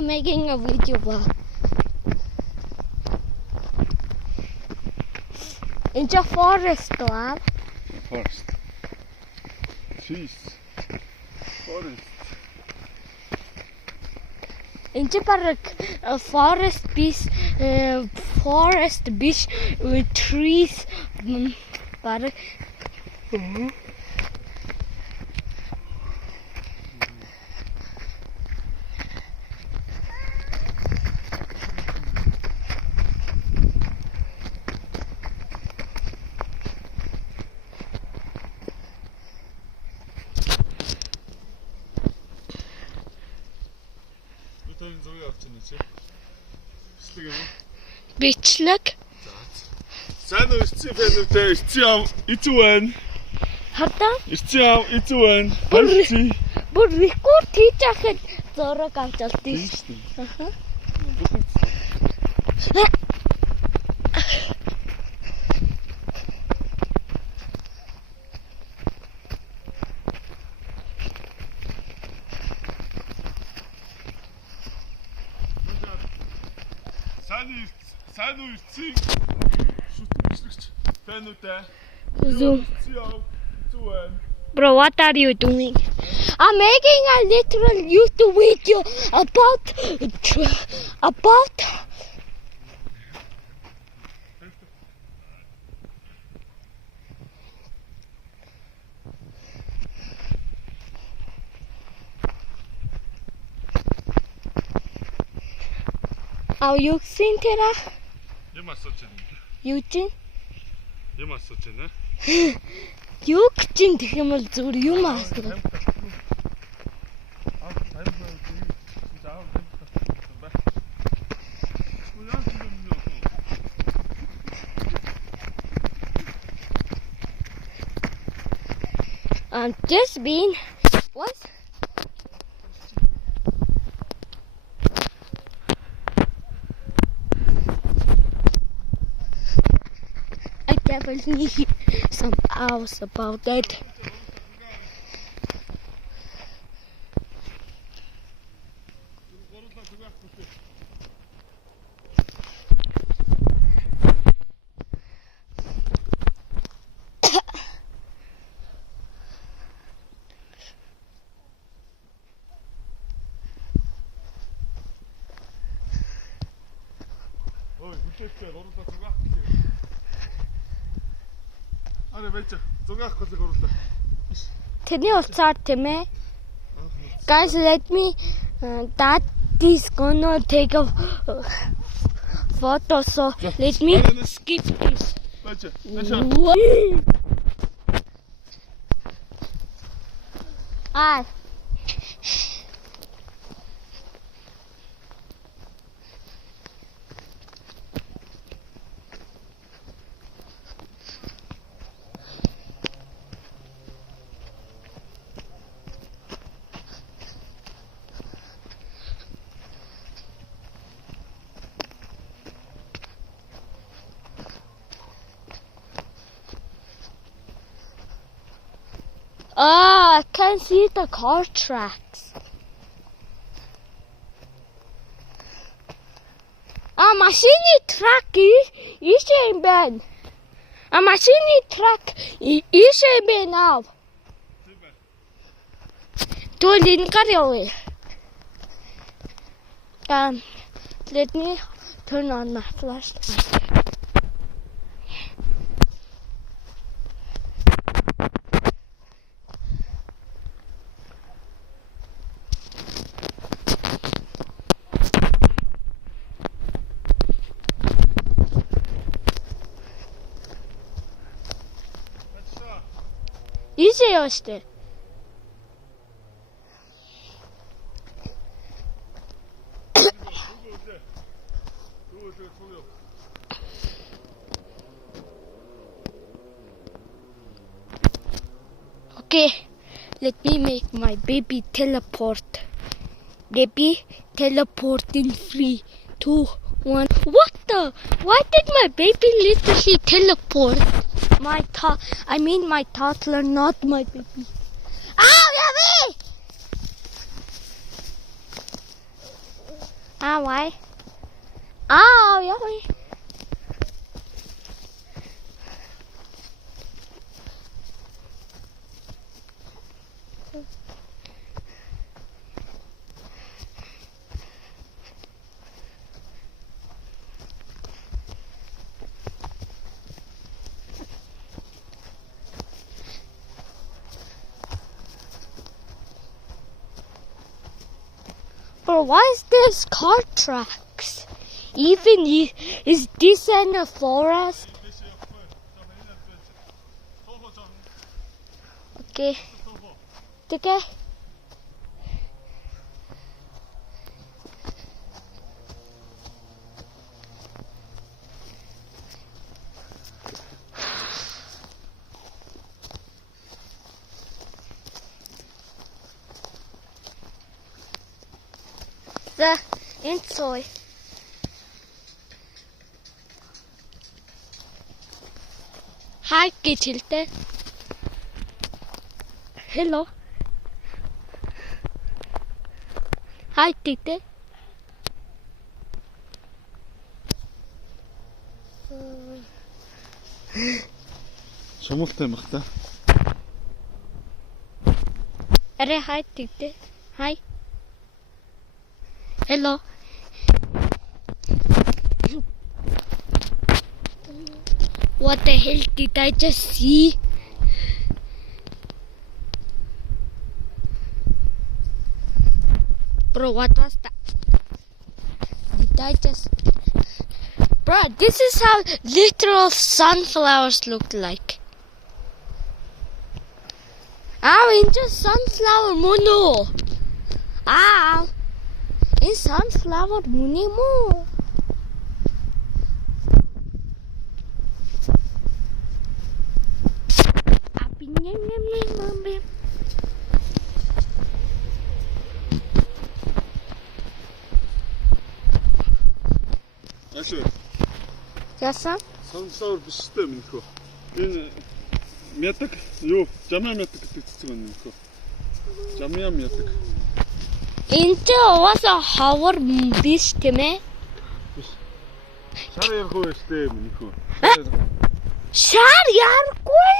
I'm making a video. In the forest, Forest. Trees. Forest. In the park, a forest beach with trees. Park. Бичлэг. Сайн уу ирсэн фэнүүтэй ирсэн ам ицүүн. Хатаа? Ирсэн ам ицүүн. Болчих. Бүр рекорд хийж ахад зураг авч олдсон шүү. Аха. Сайн уу ирсэн. Шүтгч фэнүүтэй. Zoom. Ицүүн. Bro, what are you doing? I'm making a literal YouTube video about you seen Tera? Юм асууж байна. Юучин? Юм асууж байна. Юу гэж гэх юм бол зүгээр юм асуу. Just been what? I definitely need some hours about that. Тэрний улцаар тийм ээ. Guys, let me that is gonna take a photo, so let me skip this. Ah. I can see the car tracks. Машины трак ийшээ юм байна. Машины трак ийшээ юм байна. Тэгвэл энэ гар явъя. Let me turn on my flashlight. Easy işte. Okay, let me make my baby teleport. Baby, teleport in 3, 2, 1. What the? Why did my baby literally teleport? My toddler, not my baby. Ow, Yummy! Why? Oh, yeah. But why is this car tracks? Even is this in a forest? Okay. Okay. The inside. Hi, Kichilte. Hello. Hi, Tite. Шумуултай юм бах та. Are hi, Tite. Hi. Hello. What the hell did I just see? Bro, what was that? Did I just... Bro, this is how literal sunflowers look like. In just sunflower mono. In sunflower mono mo. Ашиг. Яасан? Сонсоор биштэй минийхөө. Энэ мядаг юу? Жамаа мядаг гэдэг цэцэг байна минийхөө. Жамаа мядаг. Энд was a хавар биш тийм ээ? Шар ярих уу штэ минийхөө. Шар яргүй?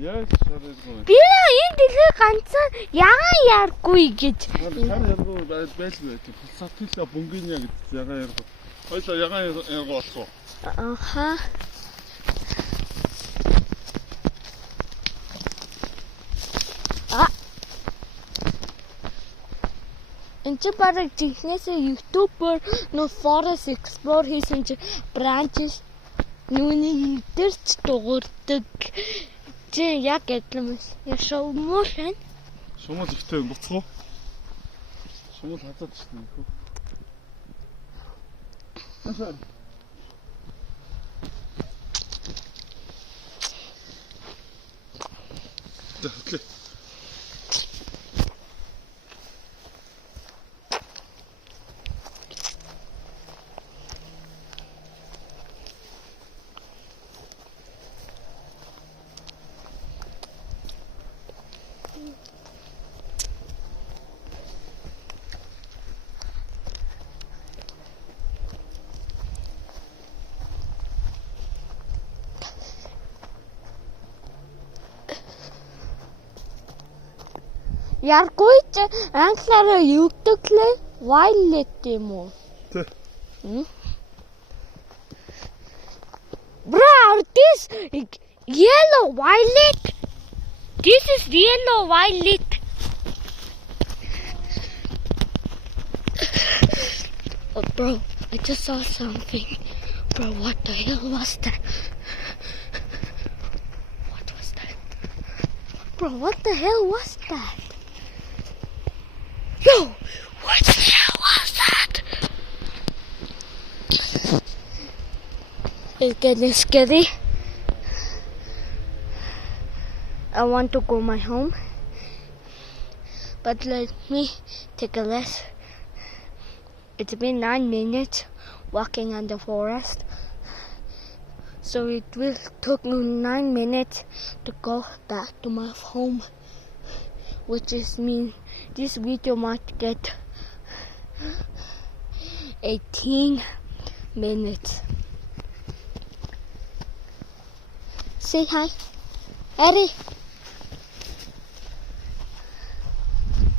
Яа шар ярих уу? Би энэ дэлхий ганцхан ягаан яргүй гэж. Шар ярих байлгүй. Философи бөнгөний гэж ягаан ярих. Хоёлаа ягаан ярих болсон. Аха. Энд чи бараг жинхнээсээ YouTuber нөө Forest Explore хийсэн чи branches нүуний идэрч дуурдаг. Чи яг адилхан биш. Яшаа мөшэн. Шумал ихтэй буцгоо. Шумал хазаад штэ нөхөө. Асаа. Okay. Яргүй ч англиараа юу гэдэг лээ? Violet юм уу? Тэ. Bro, this yellow violet. This is yellow violet. Oh, bro, I just saw something. Bro, what the hell was that? What was that? Bro, what the hell was that? Yo, what the hell was that? It's getting scary. I want to go my home, but let me take a rest. It's been 9 minutes walking in the forest, so it will take me 9 minutes to go back to my home, which is mean this video might get 18 minutes. Say hi. Ari.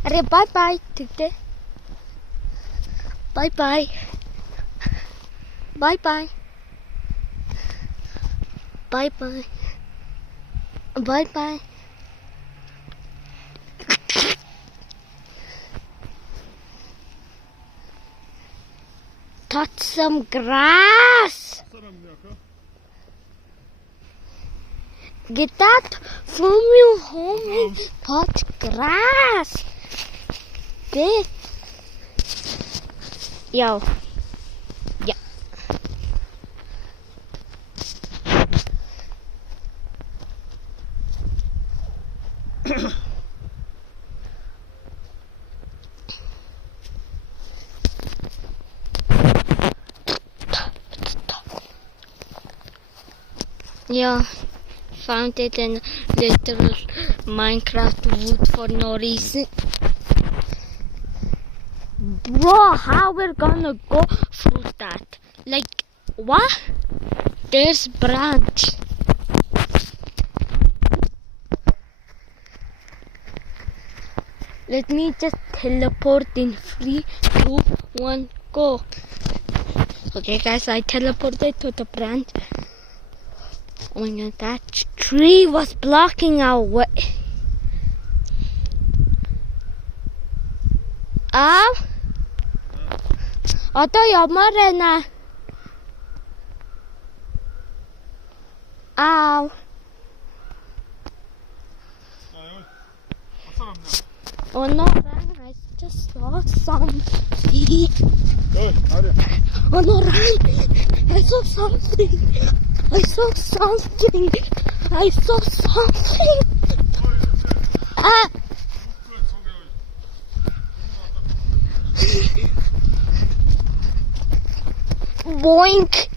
Ari, bye-bye today. Bye-bye. Bye-bye. Bye-bye. Bye-bye. Touch some grass. Get that from your home and touch grass. Get. Yo. Yeah. Yeah, found it in literal Minecraft wood for no reason. Bro, how we're gonna go through that? Like, what? There's branch. Let me just teleport in 3, 2, 1, go. Okay guys, I teleported to the branch. Oh my god, that tree was blocking our way. Одоо ямар байна? Oh no, run, I just saw something. Oh no, run, I saw something. I saw something. I saw something. Boink.